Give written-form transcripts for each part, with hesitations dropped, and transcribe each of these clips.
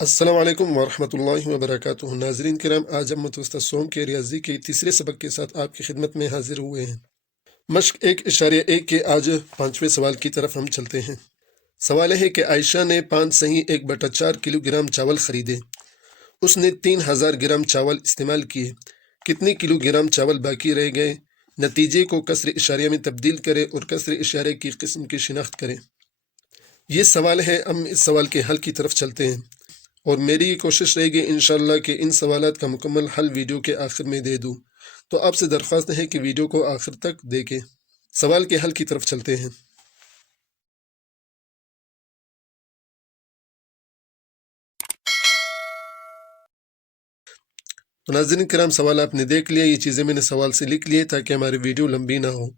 अस्सलाम वालेकुम वरहमतुल्लाहि वबरकातुहू। नाज़रीन किराम, आज हम मुतवस्सित सोम के रियाजी के तीसरे सबक के साथ आपकी खिदमत में हाजिर हुए हैं। मश्क 1.1 के आज 5वें सवाल की तरफ हम चलते हैं। सवाल है कि आयशा ने 5.1/4 किलोग्राम चावल खरीदे। उसने 3000 ग्राम चावल इस्तेमाल किए। कितने किलोग्राम चावल बाकी रह गए? नतीजे को कसर इशारिया में तब्दील करें और कसर इशारे की किस्म की शिनाख्त करें। ये सवाल है। हम इस सवाल के हल की तरफ चलते हैं और मेरी कोशिश रहेगी इंशाअल्लाह कि इन सवालात का मुकम्मल हल वीडियो के आखिर में दे दूँ। तो आपसे दरख्वास्त है कि वीडियो को आखिर तक देखें। सवाल के हल की तरफ चलते हैं। तो नाज़रीन किराम, सवाल आपने देख लिया। ये चीज़ें मैंने सवाल से लिख लिए ताकि हमारी वीडियो लंबी ना हो।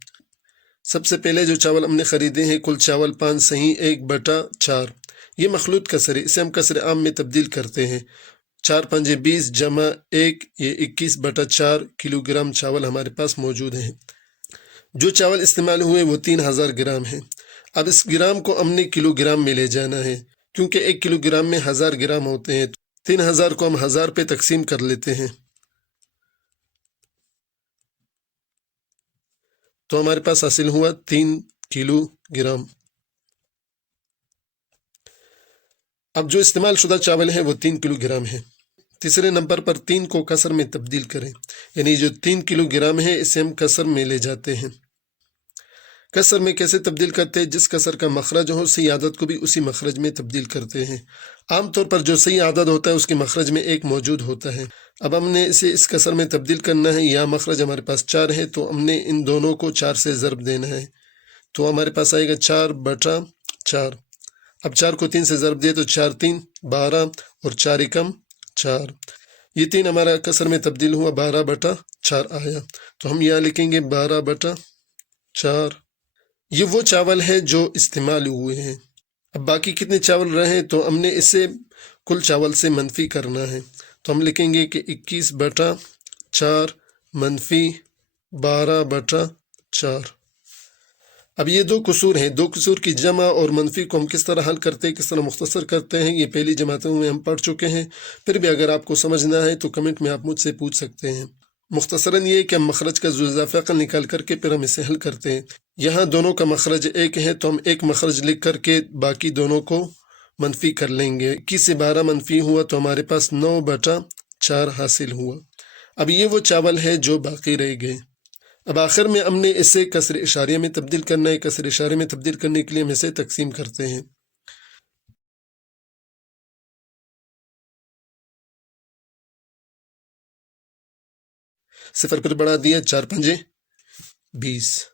सबसे पहले जो चावल हमने ख़रीदे हैं, कुल चावल 5.1/4। ये मखलूत कसर है, इसे हम कसर आम में तब्दील करते हैं। 4×5 = 20 जमा 1, ये 21/4 किलोग्राम चावल हमारे पास मौजूद हैं। जो चावल इस्तेमाल हुए वो 3000 ग्राम है। अब इस ग्राम को हमने किलोग्राम में ले जाना है, क्योंकि 1 किलोग्राम में 1000 ग्राम होते हैं। 3000 को हम 1000 पे तकसीम कर लेते हैं, तो हमारे पास हासिल हुआ 3 किलोग्राम। अब जो इस्तेमाल शुदा चावल है वो 3 किलोग्राम है। तीसरे नंबर पर 3 को कसर में तब्दील करें, यानी जो 3 किलोग्राम है इसे हम कसर में ले जाते हैं। कसर में कैसे तब्दील करते हैं? जिस कसर का मखरज हो, सही आदत को भी उसी मखरज में तब्दील करते हैं। आमतौर पर जो सही आदत होता है उसके मखरज में 1 मौजूद होता है। अब हमने इसे इस कसर में तब्दील करना है। या मखरज हमारे पास 4 है, तो हमने इन दोनों को 4 से ज़रब देना है, तो हमारे पास आएगा 4/4। अब 4 को 3 से ज़रब दिए तो 4×3 = 12 और 4 एकम 4। ये 3 हमारा कसर में तब्दील हुआ, 12/4 आया। तो हम यहाँ लिखेंगे 12/4। ये वो चावल है जो इस्तेमाल हुए हैं। अब बाकी कितने चावल रहे, तो हमने इसे कुल चावल से मनफी करना है। तो हम लिखेंगे कि 21/4 मनफी 12/4। अब ये 2 कसूर हैं। 2 कसूर की जमा और मनफी को हम किस तरह हल करते हैं, किस तरह मुख्तसर करते हैं, ये पहली जमातों में हम पढ़ चुके हैं। फिर भी अगर आपको समझना है तो कमेंट में आप मुझसे पूछ सकते हैं। मुख्तसरन ये कि हम मखरज का जुज़ाफ़ा निकाल करके फिर हम इसे हल करते हैं। यहाँ दोनों का मखरज 1 है, तो हम एक मखरज लिख करके बाकी दोनों को मनफी कर लेंगे। 21 से 12 मनफी हुआ तो हमारे पास 9/4 हासिल हुआ। अब ये वो चावल है जो बाकी रह गए। अब आखिर में हमने इसे कसर इशारे में तब्दील करना है। कसर इशारे में तब्दील करने के लिए हम इसे तकसीम करते हैं। सिफर पर बढ़ा दिया, 4×5 = 20।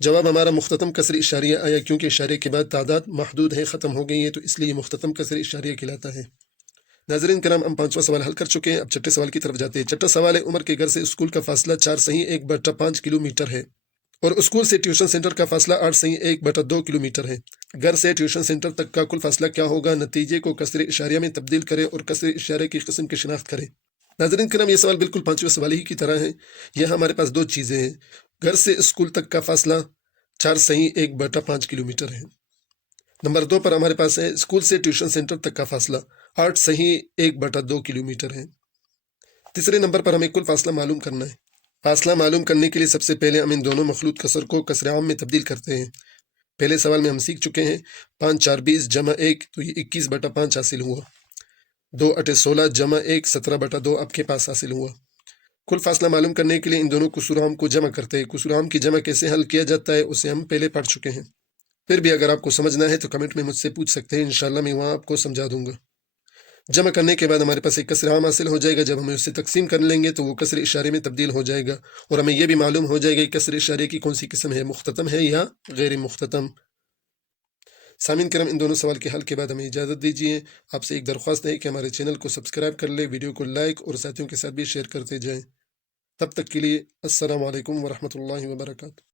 जवाब हमारा मुख्ततम कसर इशारिया आया, क्योंकि इशारे के बाद तादाद महदूद है, ख़त्म हो गई है, तो इसलिए मुख्ततम कसर इशारिया कहलाता है। नाज़रीन कराम, हम 5वां सवाल हल कर चुके हैं। अब छठे सवाल की तरफ जाते हैं। छठा सवाल है, उमर के घर से स्कूल का फासला 4.1/5 किलोमीटर है और स्कूल से ट्यूशन सेंटर का फासला 8.1/2 किलोमीटर है। घर से ट्यूशन सेंटर तक का कुल फासला क्या होगा? नतीजे को कसर इशारिया में तब्दील करें और कसर इशारे की किस्म की शिनाख्त करें। नाज़रीन कराम, ये सवाल बिल्कुल 5वें सवाल ही की तरह है। यहाँ हमारे पास 2 चीज़ें हैं। घर से स्कूल तक का फासला 4.1/5 किलोमीटर है। नंबर 2 पर हमारे पास है स्कूल से ट्यूशन सेंटर तक का फासला 8.1/2 किलोमीटर है। तीसरे नंबर पर हमें कुल फासला मालूम करना है। फासला मालूम करने के लिए सबसे पहले हम इन दोनों मखलूत कसर को कसर आम में तब्दील करते हैं। पहले सवाल में हम सीख चुके हैं। 5×4 = 20 जमा 1, तो ये 21/5 हासिल हुआ। 2×8 = 16 जमा 1 17/2 आपके पास हासिल हुआ। कुल फासला मालूम करने के लिए इन दोनों कुसूराम को जमा करते हैं। कुसूराम की जमा कैसे हल किया जाता है उसे हम पहले पढ़ चुके हैं। फिर भी अगर आपको समझना है तो कमेंट में मुझसे पूछ सकते हैं, इंशाल्लाह मैं वहाँ आपको समझा दूंगा। जमा करने के बाद हमारे पास एक कसर आम हासिल हो जाएगा। जब हम उसे तकसीम कर लेंगे तो वो कसर इशारे में तब्दील हो जाएगा और हमें यह भी मालूम हो जाएगा कि कसर इशारे की कौन सी किस्म है, मुख्ततम है या गैर मुख्ततम। सामीन करम, इन दोनों सवाल के हल के बाद हमें इजाज़त दीजिए। आपसे एक दरख्वास्त है कि हमारे चैनल को सब्सक्राइब कर ले, वीडियो को लाइक और साथियों के साथ भी शेयर करते जाएँ। तब तक के लिए अस्सलाम वालेकुम वरहमतुल्लाहि वबरकातुहू।